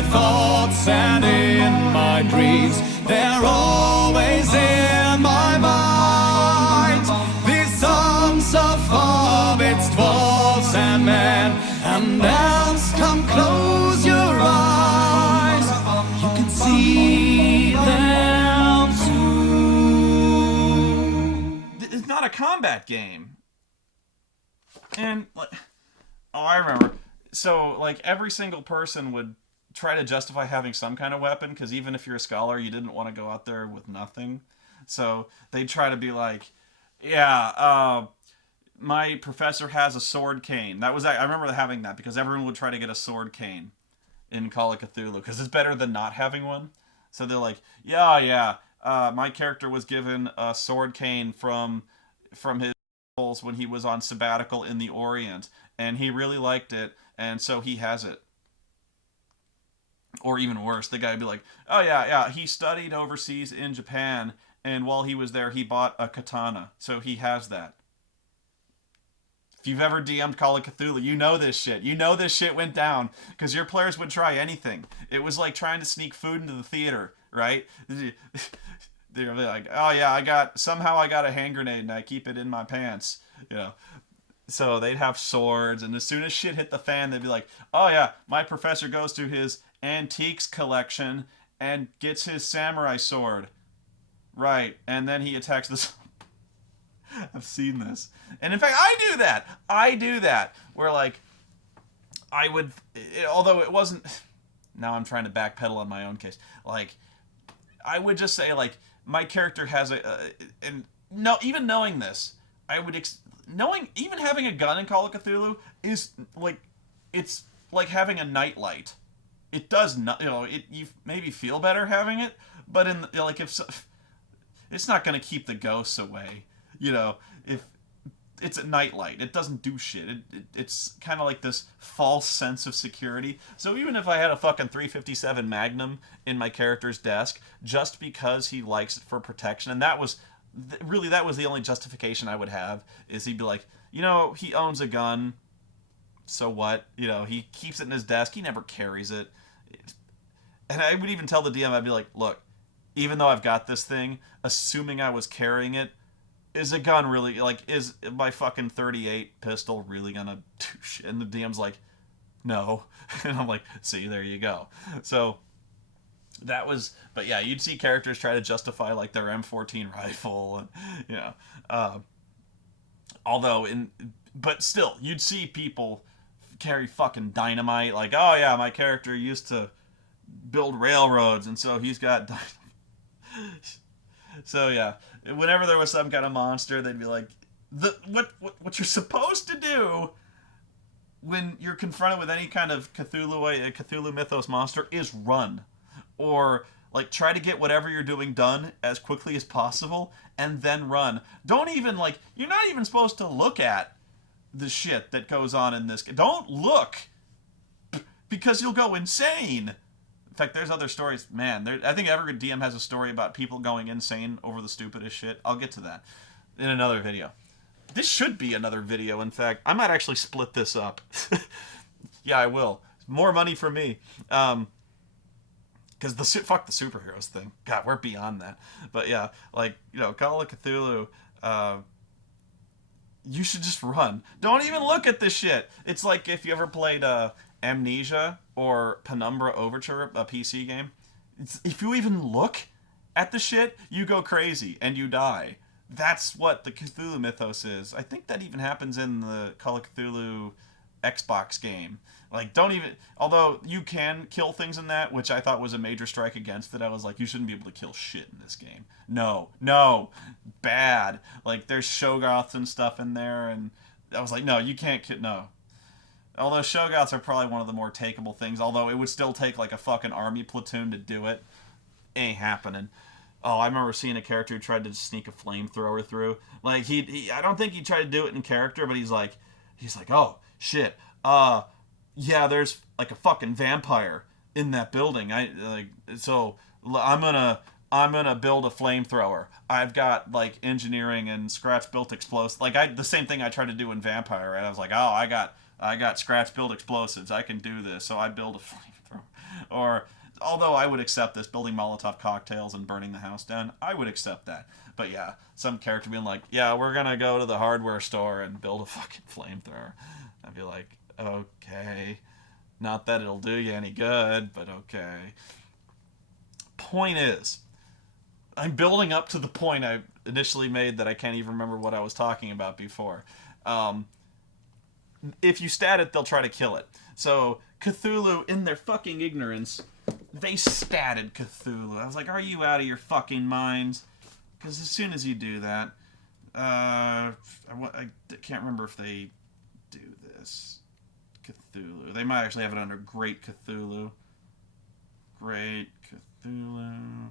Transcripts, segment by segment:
my thoughts and in my dreams. They're always in my mind. These songs of hobbits, dwarves and men, and elves, come close your eyes. You can see them too. It's not a combat game. And, oh, I remember. So, like, every single person would try to justify having some kind of weapon, because even if you're a scholar, you didn't want to go out there with nothing. So they'd try to be like, yeah, my professor has a sword cane. I remember having that, because everyone would try to get a sword cane in Call of Cthulhu, because it's better than not having one. So they're like, yeah, my character was given a sword cane from his when he was on sabbatical in the Orient, and he really liked it, and so he has it. Or even worse, the guy would be like, oh yeah, he studied overseas in Japan, and while he was there, he bought a katana, so he has that. If you've ever DM'd Call of Cthulhu, you know this shit. You know this shit went down, because your players would try anything. It was like trying to sneak food into the theater, right? They're like, oh yeah, somehow I got a hand grenade and I keep it in my pants, you know. So they'd have swords, and as soon as shit hit the fan, they'd be like, oh yeah, my professor goes to his antiques collection and gets his samurai sword. Right, and then he attacks this. I've seen this. And in fact, I do that. Where, like, I would, although it wasn't, now I'm trying to backpedal on my own case. Like, I would just say, like, my character has and no, even knowing this, I would even having a gun in Call of Cthulhu is like, it's like having a nightlight. It does not, you maybe feel better having it, but it's not going to keep the ghosts away. If it's a nightlight, it doesn't do shit. It's kind of like this false sense of security. So even if I had a fucking 357 Magnum in my character's desk, just because he likes it for protection, and that was the only justification I would have, is he'd be like, he owns a gun, so what? He keeps it in his desk, he never carries it. And I would even tell the DM, I'd be like, look, even though I've got this thing, assuming I was carrying it, is a gun really, is my fucking 38 pistol really gonna do shit? And the DM's like, no. And I'm like, see, there you go. So that was, but yeah, you'd see characters try to justify, like, their M14 rifle, and, but still, you'd see people carry fucking dynamite, like, oh yeah, my character used to build railroads, and so he's got dynamite. So yeah, whenever there was some kind of monster, they'd be like, what you're supposed to do when you're confronted with any kind of Cthulhu mythos monster is run, or like try to get whatever you're doing done as quickly as possible and then run. Don't even, like, you're not even supposed to look at the shit that goes on in this. Don't look, because you'll go insane. In fact, there's other stories. Man, I think every DM has a story about people going insane over the stupidest shit. I'll get to that in another video. This should be another video, in fact. I might actually split this up. Yeah, I will. More money for me. Because fuck the superheroes thing. God, we're beyond that. But yeah, like, Call of Cthulhu, you should just run. Don't even look at this shit. It's like if you ever played Amnesia or Penumbra Overture, a PC game. If you even look at the shit, you go crazy and you die. That's what the Cthulhu mythos is. I think that even happens in the Call of Cthulhu Xbox game. Like, although you can kill things in that, which I thought was a major strike against it. I was like, you shouldn't be able to kill shit in this game. No, bad. Like, there's Shoggoths and stuff in there, and I was like, no, you can't kill, no. Although Shoggoths are probably one of the more takeable things, although it would still take like a fucking army platoon to do it. Ain't happening. Oh, I remember seeing a character who tried to sneak a flamethrower through. Like, I don't think he tried to do it in character, but he's like, oh, shit. Yeah, there's like a fucking vampire in that building. So I'm gonna build a flamethrower. I've got like engineering and scratch built explosives. Like the same thing I tried to do in Vampire, right? I was like, oh, I got I got scratch-built explosives. I can do this, so I build a flamethrower. Or, although I would accept this, building Molotov cocktails and burning the house down, I would accept that. But yeah, some character being like, yeah, we're gonna go to the hardware store and build a fucking flamethrower. I'd be like, okay. Not that it'll do you any good, but okay. Point is, I'm building up to the point I initially made that I can't even remember what I was talking about before. If you stat it, they'll try to kill it. So Cthulhu, in their fucking ignorance, they statted Cthulhu. I was like, are you out of your fucking minds? Because as soon as you do that, I can't remember if they do this. Cthulhu. They might actually have it under Great Cthulhu. Great Cthulhu.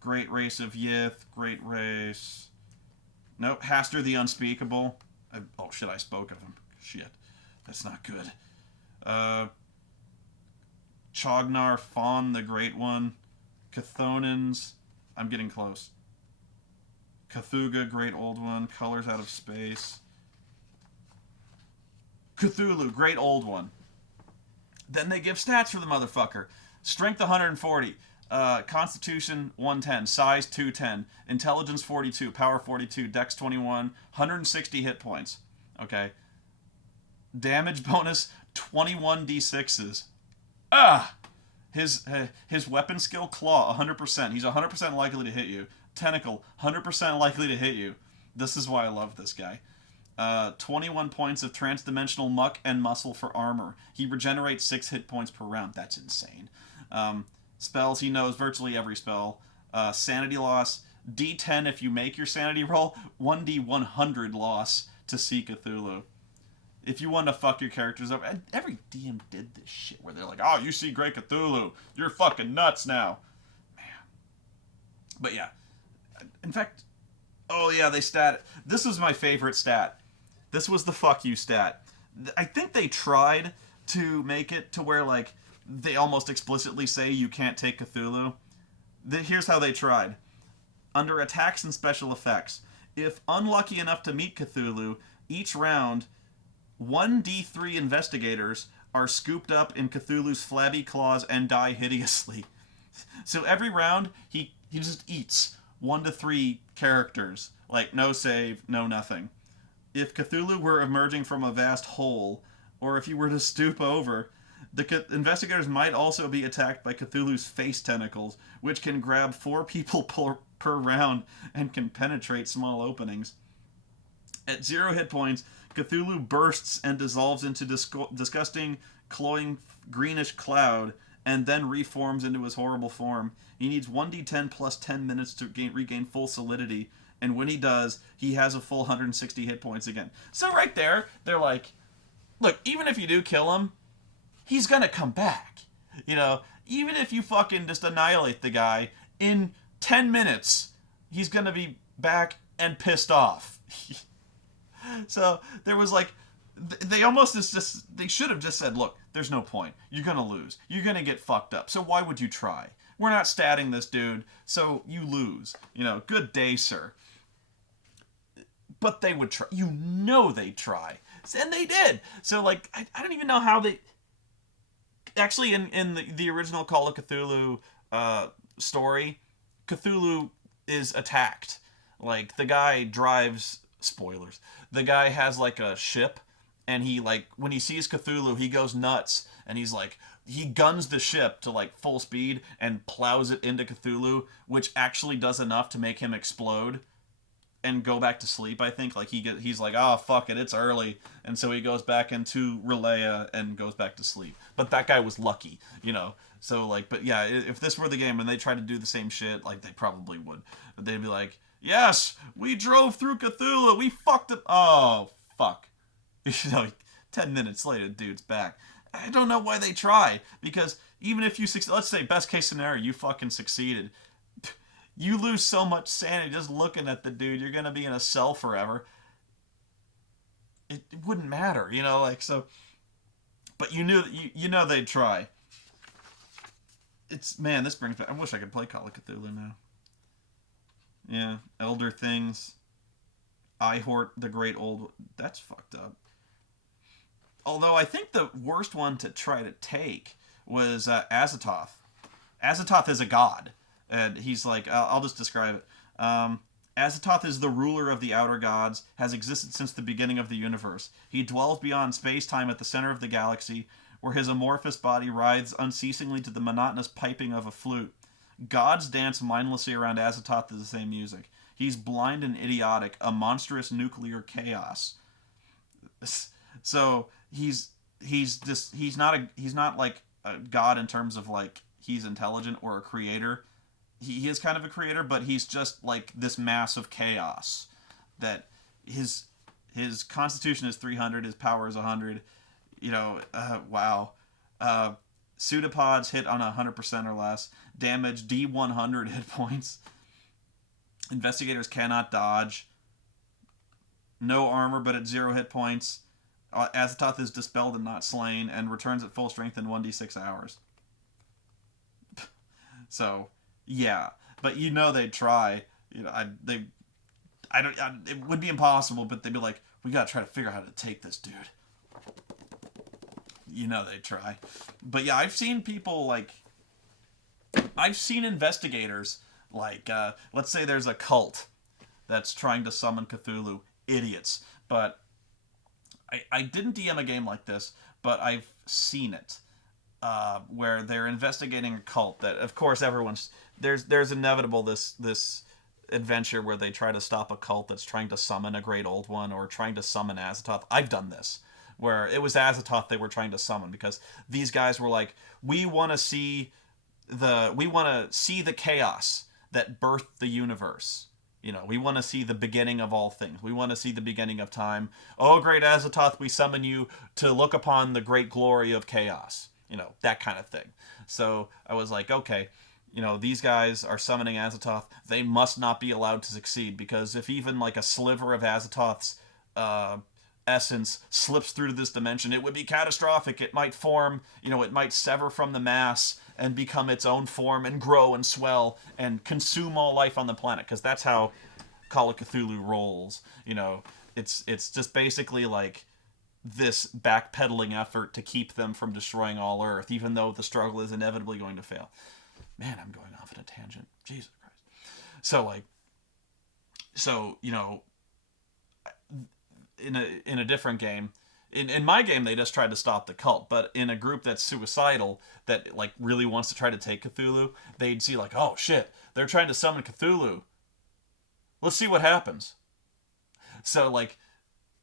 Great Race of Yith. Great Race. Nope. Hastur the Unspeakable. Oh shit, I spoke of him. Shit. That's not good. Chognar Fawn the Great One. Chthonins. I'm getting close. Cthulhu, Great Old One. Colors Out of Space. Cthulhu, Great Old One. Then they give stats for the motherfucker. Strength 140. Constitution 110. Size 210. Intelligence 42. Power 42. Dex 21. 160 hit points. Okay. Damage bonus 21d6s. His weapon skill, Claw, 100%. He's 100% likely to hit you. Tentacle, 100% likely to hit you. This is why I love this guy. 21 points of transdimensional muck and muscle for armor. He regenerates 6 hit points per round. That's insane. Spells, he knows virtually every spell. Sanity loss, D10 if you make your sanity roll, 1d100 loss to see Cthulhu. If you want to fuck your characters up, every DM did this shit where they're like, oh, you see Great Cthulhu, you're fucking nuts now. Man. But yeah. In fact, oh yeah, they stat. This was my favorite stat. This was the fuck you stat. I think they tried to make it to where, like, they almost explicitly say you can't take Cthulhu. Here's how they tried. Under attacks and special effects, if unlucky enough to meet Cthulhu, each round, 1d3 investigators are scooped up in Cthulhu's flabby claws and die hideously. So every round, he just eats 1 to 3 characters. Like, no save, no nothing. If Cthulhu were emerging from a vast hole, or if he were to stoop over, the investigators might also be attacked by Cthulhu's face tentacles, which can grab 4 people per round and can penetrate small openings. At 0 hit points, Cthulhu bursts and dissolves into disgusting, cloying greenish cloud, and then reforms into his horrible form. He needs 1d10 plus 10 minutes to regain full solidity, and when he does, he has a full 160 hit points again. So right there, they're like, look, even if you do kill him, he's gonna come back. You know, even if you fucking just annihilate the guy, in 10 minutes, he's gonna be back and pissed off. So there was like, they almost just, they should have just said, look, there's no point. You're gonna lose. You're gonna get fucked up. So why would you try? We're not statting this dude, so you lose. You know, good day, sir. But they would try. You know they'd try. And they did. So, like, I don't even know how they... Actually, in the original Call of Cthulhu story, Cthulhu is attacked. Like, the guy drives... Spoilers. The guy has, like, a ship, and he, like, when he sees Cthulhu, he goes nuts, and he's like... He guns the ship to, like, full speed and plows it into Cthulhu, which actually does enough to make him explode and go back to sleep, I think. Like, he's like, oh, fuck it, it's early. And so he goes back into Relaya and goes back to sleep. But that guy was lucky, you know? So, like, but yeah, if this were the game and they tried to do the same shit, like, they probably would. But they'd be like, yes, we drove through Cthulhu, we fucked it. Oh, fuck. You know, 10 minutes later, dude's back. I don't know why they try, because even if you succeed, let's say best case scenario, you fucking succeeded. You lose so much sanity just looking at the dude. You're gonna be in a cell forever. It wouldn't matter, you know, like, so. But you knew, you know they'd try. It's, man, this brings back, I wish I could play Call of Cthulhu now. Yeah, Elder Things. Ihort the Great Old, that's fucked up. Although I think the worst one to try to take was Azathoth. Azathoth is a god, and he's like, I'll just describe it. Azathoth is the ruler of the outer gods, has existed since the beginning of the universe. He dwells beyond space-time at the center of the galaxy, where his amorphous body writhes unceasingly to the monotonous piping of a flute. Gods dance mindlessly around Azathoth to the same music. He's blind and idiotic, a monstrous nuclear chaos. So he's not like a god in terms of like he's intelligent or a creator. He is kind of a creator, but he's just like this mass of chaos. That his constitution is 300, his power is 100. Wow. Pseudopods hit on 100% or less. Damage D100 hit points. Investigators cannot dodge. No armor, but at 0 hit points. Azathoth is dispelled and not slain, and returns at full strength in 1d6 hours. So, yeah, but they'd try. It would be impossible, but they'd be like, we gotta try to figure out how to take this dude. They'd try. But yeah, I've seen investigators, like, let's say there's a cult that's trying to summon Cthulhu. Idiots. But I didn't DM a game like this, but I've seen it. Where they're investigating a cult that, of course, there's inevitable this adventure where they try to stop a cult that's trying to summon a great old one or trying to summon Azathoth. I've done this, where it was Azathoth they were trying to summon because these guys were like, we want to see the chaos that birthed the universe. We want to see the beginning of all things. We want to see the beginning of time. Oh, great Azathoth, we summon you to look upon the great glory of chaos. That kind of thing. So I was like, okay, these guys are summoning Azathoth. They must not be allowed to succeed, because if even like a sliver of Azathoth's essence slips through to this dimension, it would be catastrophic. It might form, it might sever from the mass and become its own form and grow and swell and consume all life on the planet, because that's how Call of Cthulhu rolls. It's just basically like this backpedaling effort to keep them from destroying all Earth, even though the struggle is inevitably going to fail. Man, I'm going off on a tangent. Jesus Christ. So in a different game, in my game, they just tried to stop the cult, but in a group that's suicidal, that like really wants to try to take Cthulhu, they'd see like, oh shit, they're trying to summon Cthulhu. Let's see what happens. So like,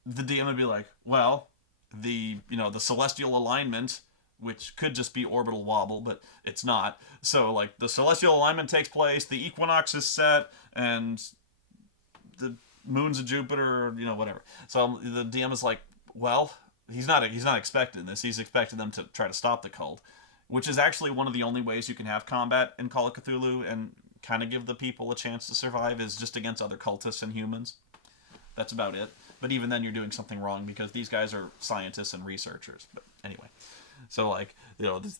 the DM would be like, well, the celestial alignment, which could just be orbital wobble, but it's not. So like, the celestial alignment takes place, the equinox is set, and the moons of Jupiter, whatever. So the DM is like, well, he's not expecting this. He's expecting them to try to stop the cult, which is actually one of the only ways you can have combat in Call of Cthulhu and kind of give the people a chance to survive, is just against other cultists and humans. That's about it. But even then, you're doing something wrong, because these guys are scientists and researchers. But anyway, so like,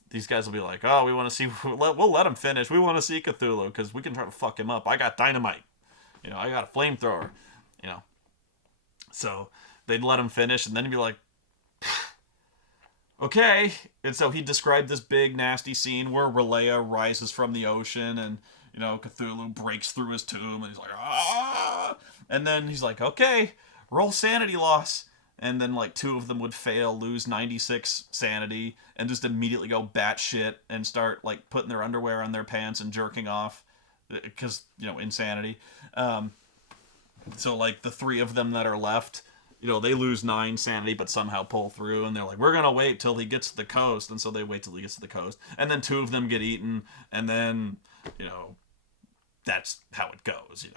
these guys will be like, oh, we want to see, we'll let him finish. We want to see Cthulhu because we can try to fuck him up. I got dynamite. I got a flamethrower. So they'd let him finish, and then he'd be like, okay. And so he described this big nasty scene where Relea rises from the ocean, and Cthulhu breaks through his tomb, and he's like, ah. And then he's like, okay, roll sanity loss. And then like 2 of them would fail, lose 96 sanity, and just immediately go batshit and start like putting their underwear on their pants and jerking off, because insanity. So like the 3 of them that are left, they lose 9 sanity but somehow pull through, and they're like, we're gonna wait till he gets to the coast. And so they wait till he gets to the coast, and then 2 of them get eaten, and then that's how it goes.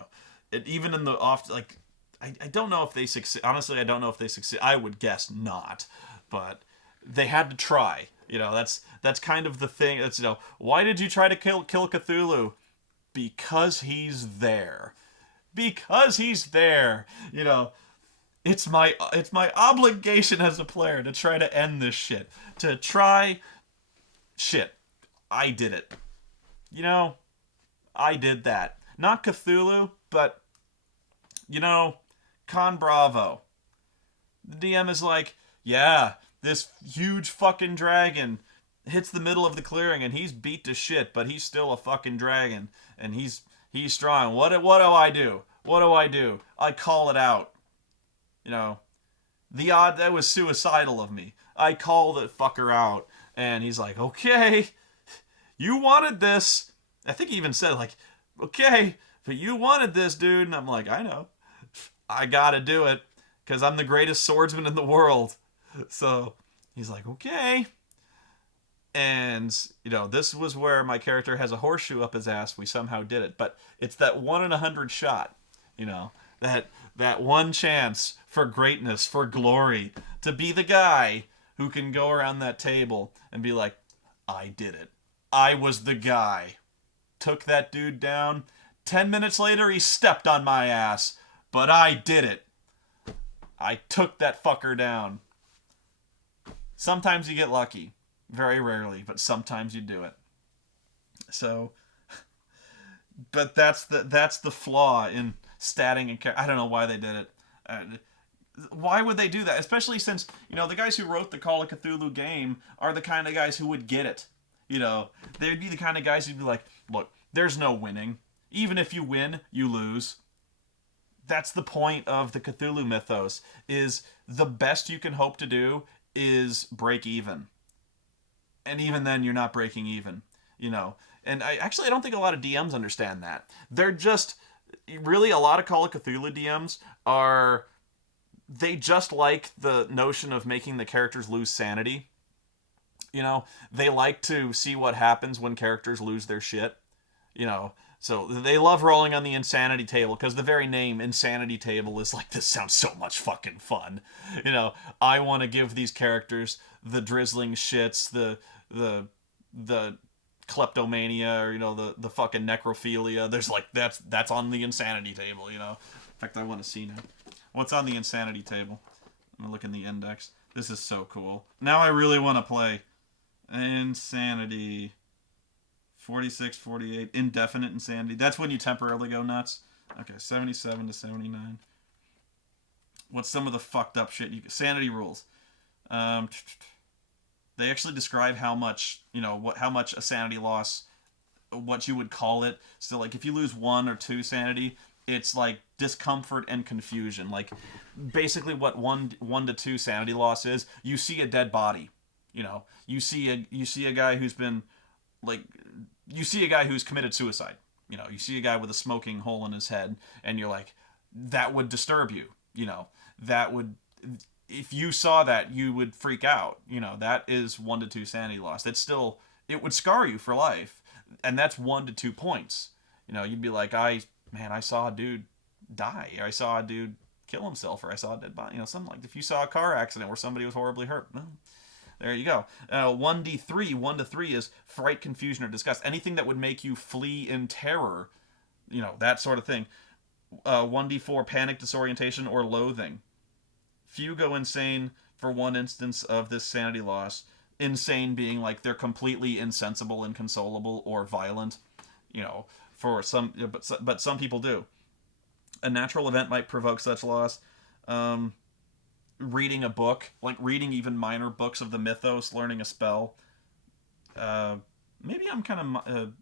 Even in the off, like, I don't know if they succeed. Honestly, I don't know if they succeed. I would guess not, but they had to try. That's kind of the thing. It's why did you try to kill Cthulhu? Because he's there. Because he's there. It's my obligation as a player to try to end this shit. To try shit. I did it. I did that. Not Cthulhu, but Con Bravo. The DM is like, yeah, This huge fucking dragon hits the middle of the clearing, and he's beat to shit, but he's still a fucking dragon, and he's strong. What do I do? What do I do? I call it out. You know, that was suicidal of me. I call the fucker out, and he's like, okay, you wanted this. I think he even said, like, okay, but you wanted this, dude. And I'm like, I know. I gotta do it, because I'm the greatest swordsman in the world. So he's like, okay. And, this was where my character has a horseshoe up his ass. We somehow did it. But it's that 1 in 100 shot, that one chance for greatness, for glory, to be the guy who can go around that table and be like, I did it. I was the guy. Took that dude down. 10 minutes later, he stepped on my ass. But I did it. I took that fucker down. Sometimes you get lucky. Very rarely, but sometimes you do it. So, but that's the flaw in statting and I don't know why they did it. Why would they do that? Especially since, the guys who wrote the Call of Cthulhu game are the kind of guys who would get it. They'd be the kind of guys who'd be like, look, there's no winning. Even if you win, you lose. That's the point of the Cthulhu mythos, is the best you can hope to do is break even. And even then, you're not breaking even, And I don't think a lot of DMs understand that. They're just, really, a lot of Call of Cthulhu DMs they just like the notion of making the characters lose sanity. They like to see what happens when characters lose their shit. So they love rolling on the insanity table, because the very name insanity table is like, this sounds so much fucking fun. I want to give these characters the drizzling shits, the kleptomania, or the fucking necrophilia. There's like, that's on the insanity table. In fact, I want to see now what's on the insanity table. I'm gonna look in the index. This is so cool. Now I really want to play insanity. 46, 48, indefinite insanity. That's when you temporarily go nuts. Okay, 77 to 79. What's some of the fucked up shit? Sanity rules. They actually describe how much, how much a sanity loss, what you would call it. So, like, if you lose 1 or 2 sanity, it's like discomfort and confusion. Like, basically what 1 to 2 sanity loss is, you see a dead body. You see a guy who's been, like, you see a guy who's committed suicide. You see a guy with a smoking hole in his head, and you're like, that would disturb you. That would, if you saw that, you would freak out. That is 1 to 2 sanity loss. It would scar you for life. And that's 1 to 2 points. You'd be like, I saw a dude die, or I saw a dude kill himself, or I saw a dead body. Something like, if you saw a car accident where somebody was horribly hurt, well, there you go. 1d3, 1 to 3 is fright, confusion, or disgust. Anything that would make you flee in terror, that sort of thing. 1d4, panic, disorientation, or loathing. Few go insane for one instance of this sanity loss. Insane being like they're completely insensible, inconsolable, or violent. For some, but some people do. A natural event might provoke such loss. Reading a book, like reading even minor books of the mythos, learning a spell. Maybe I'm kind of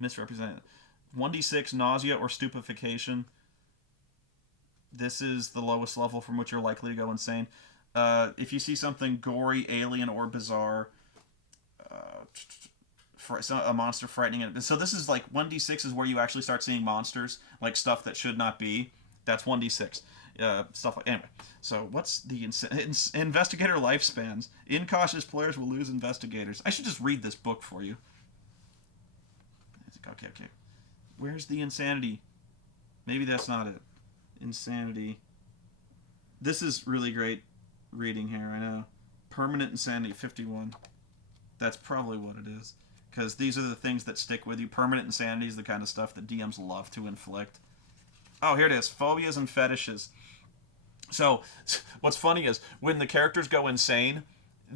misrepresenting it. 1d6, nausea or stupefaction. This is the lowest level from which you're likely to go insane. If you see something gory, alien, or bizarre, a monster frightening it. So this is like 1d6 is where you actually start seeing monsters, like stuff that should not be. That's 1d6. Stuff like, anyway. So what's the investigator lifespans? Incautious players will lose investigators. I should just read this book for you. Okay. Where's the insanity? Maybe that's not it. Insanity. This is really great reading here, I know. Permanent insanity, 51. That's probably what it is. Because these are the things that stick with you. Permanent insanity is the kind of stuff that DMs love to inflict. Oh, here it is. Phobias and fetishes. So, what's funny is, when the characters go insane,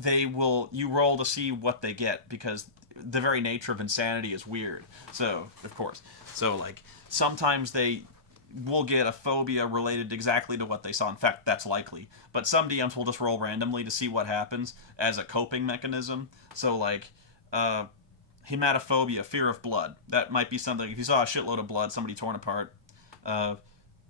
you roll to see what they get, because the very nature of insanity is weird. So, of course. So, like, sometimes will get a phobia related exactly to what they saw. In fact, that's likely. But some DMs will just roll randomly to see what happens as a coping mechanism. So, like, hematophobia, fear of blood. That might be something. If you saw a shitload of blood, somebody torn apart.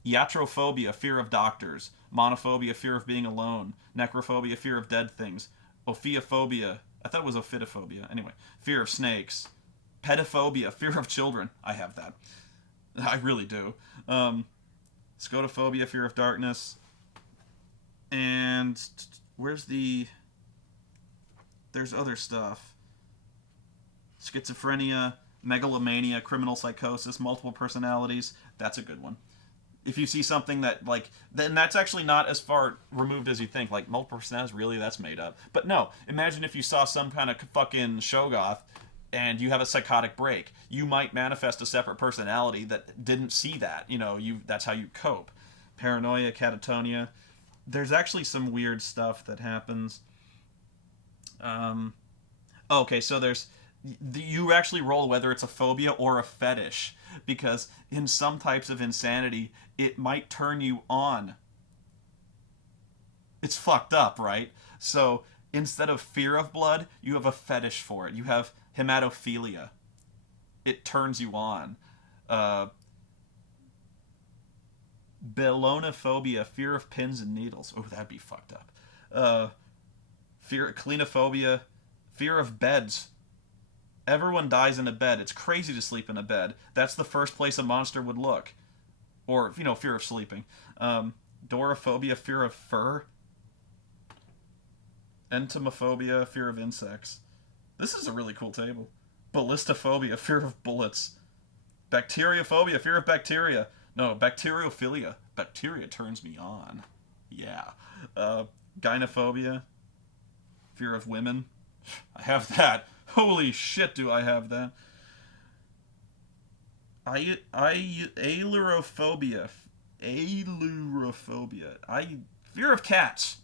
Iatrophobia, fear of doctors. Monophobia, fear of being alone. Necrophobia, fear of dead things. Ophiophobia, I thought it was ophidiophobia. Anyway, fear of snakes. Pedophobia, fear of children. I have that. I really do. Scotophobia, fear of darkness. And where's the... There's other stuff. Schizophrenia, megalomania, criminal psychosis, multiple personalities. That's a good one. If you see something that, like, then that's actually not as far removed as you think. Like, multiple personalities, really, that's made up. But no, imagine if you saw some kind of fucking Shoggoth and you have a psychotic break. You might manifest a separate personality that didn't see that. You know, that's how you cope. Paranoia, catatonia. There's actually some weird stuff that happens. Okay, so there's... You actually roll whether it's a phobia or a fetish, because in some types of insanity, it might turn you on. It's fucked up, right? So instead of fear of blood, you have a fetish for it. You have hematophilia. It turns you on. Belonophobia, fear of pins and needles. Oh, that'd be fucked up. Cleanophobia, fear of beds. Everyone dies in a bed. It's crazy to sleep in a bed. That's the first place a monster would look. Or, you know, fear of sleeping. Dorophobia, fear of fur. Entomophobia, fear of insects. This is a really cool table. Ballistophobia, fear of bullets. Bacteriophobia, fear of bacteria. No, bacteriophilia. Bacteria turns me on. Yeah. Gynophobia, fear of women. I have that. Holy shit, do I have that. Ailurophobia. Fear of cats.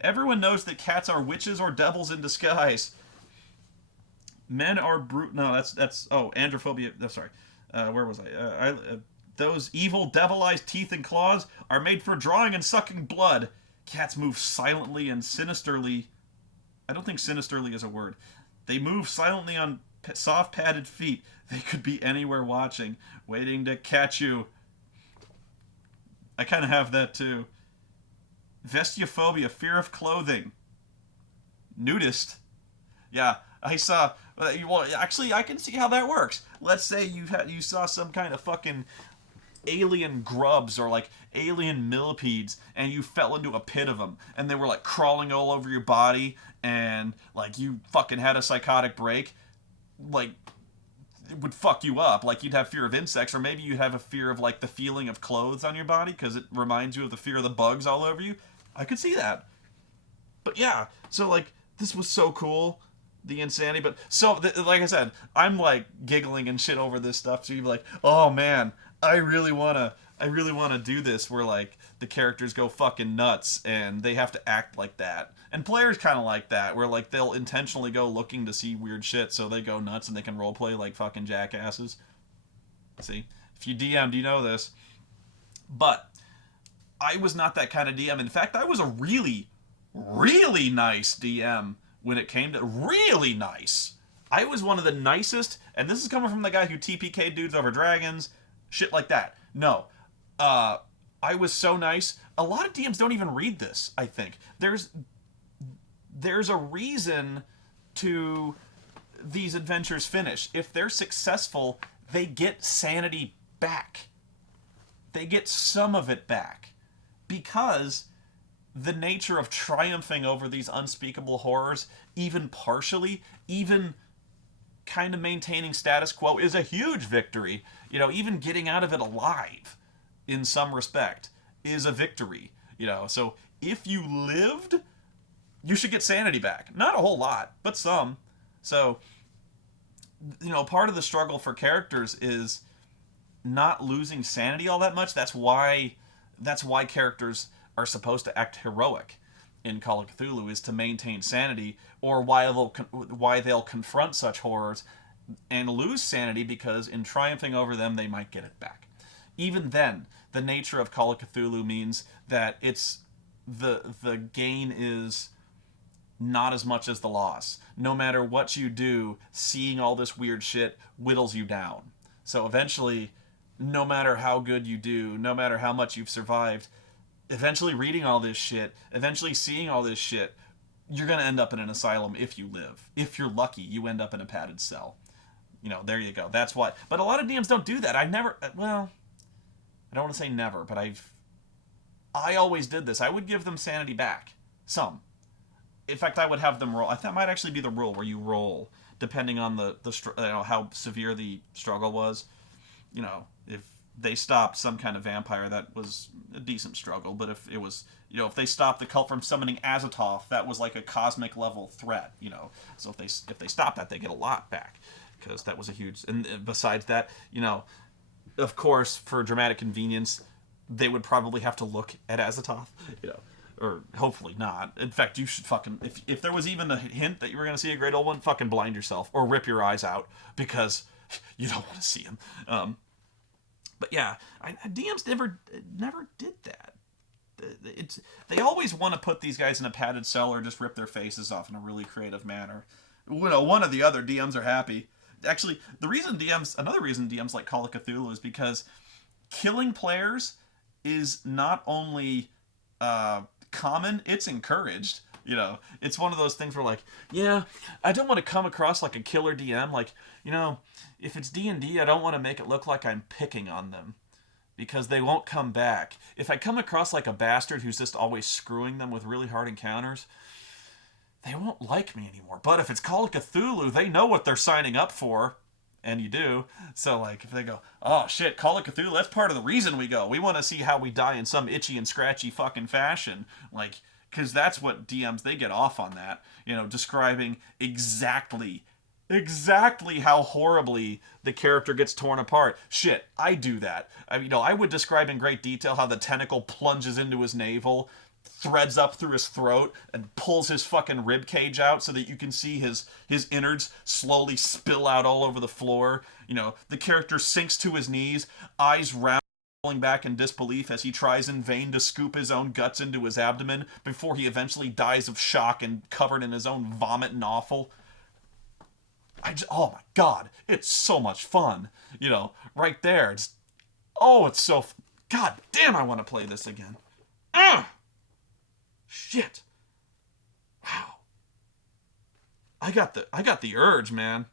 Everyone knows that cats are witches or devils in disguise. Men are No, that's. Oh, androphobia. Oh, sorry. Where was I? Those evil devil-eyed teeth and claws are made for drawing and sucking blood. Cats move silently and sinisterly. I don't think sinisterly is a word. They move silently on soft padded feet. They could be anywhere watching, waiting to catch you. I kind of have that too. Vestiophobia, fear of clothing. Nudist. Yeah, I saw. Well, actually, I can see how that works. Let's say you saw some kind of fucking alien grubs or like alien millipedes, and you fell into a pit of them, and they were like crawling all over your body, and like you fucking had a psychotic break. Like, it would fuck you up. Like, you'd have fear of insects, or maybe you'd have a fear of like the feeling of clothes on your body because it reminds you of the fear of the bugs all over you. I could see that. But yeah, so like this was so cool, the insanity. But so like I said, I'm like giggling and shit over this stuff. So you'd be like, oh man, I really wanna do this where like the characters go fucking nuts and they have to act like that. And players kind of like that, where like they'll intentionally go looking to see weird shit, so they go nuts and they can roleplay like fucking jackasses. See, if you DM'd, you know this. But I was not that kind of DM. In fact, I was a really, really nice DM when it came to really nice. I was one of the nicest, and this is coming from the guy who TPK dudes over dragons, shit like that. No, I was so nice. A lot of DMs don't even read this. I think there's a reason to these adventures finish. If they're successful, they get sanity back. They get some of it back. Because the nature of triumphing over these unspeakable horrors, even partially, even kind of maintaining status quo, is a huge victory. You know, even getting out of it alive, in some respect, is a victory. You know, so if you lived, you should get sanity back. Not a whole lot, but some. So, you know, part of the struggle for characters is not losing sanity all that much. That's why characters are supposed to act heroic in Call of Cthulhu, is to maintain sanity, or why they'll confront such horrors and lose sanity, because in triumphing over them, they might get it back. even then, the nature of Call of Cthulhu means that it's the gain is not as much as the loss. No matter what you do, seeing all this weird shit whittles you down. So eventually, no matter how good you do, no matter how much you've survived, eventually reading all this shit, eventually seeing all this shit, you're going to end up in an asylum if you live. If you're lucky, you end up in a padded cell. You know, there you go. That's what. But a lot of DMs don't do that. I don't want to say never, but I always did this. I would give them sanity back. Some. In fact, I would have them roll. I thought might actually be the rule where you roll depending on the how severe the struggle was. You know, if they stopped some kind of vampire, that was a decent struggle. But if it was, if they stopped the cult from summoning Azathoth, that was like a cosmic level threat. So if they stop that, they get a lot back because that was a huge. And besides that, of course, for dramatic convenience, they would probably have to look at Azathoth. Or hopefully not. In fact, you should fucking... If there was even a hint that you were going to see a great old one, fucking blind yourself. Or rip your eyes out. Because you don't want to see him. But yeah, DMs never did that. They always want to put these guys in a padded cell or just rip their faces off in a really creative manner. One or the other, DMs are happy. Actually, another reason DMs like Call of Cthulhu is because killing players is not only... common, it's encouraged. It's one of those things where I don't want to come across like a killer DM. If it's D&D, I don't want to make it look like I'm picking on them because they won't come back. If I come across like a bastard who's just always screwing them with really hard encounters, they won't like me anymore. But if it's Call of Cthulhu, they know what they're signing up for. And you do. So, if they go, oh, shit, Call of Cthulhu, that's part of the reason we go. We want to see how we die in some itchy and scratchy fucking fashion. Because that's what DMs, they get off on that. Describing exactly how horribly the character gets torn apart. Shit, I do that. I would describe in great detail how the tentacle plunges into his navel, threads up through his throat and pulls his fucking rib cage out so that you can see his innards slowly spill out all over the floor. The character sinks to his knees, eyes round, falling back in disbelief as he tries in vain to scoop his own guts into his abdomen before he eventually dies of shock and covered in his own vomit and offal. Oh my god, it's so much fun. Right there. It's so... God damn, I want to play this again. Ugh! Shit. Wow. I got the urge, man.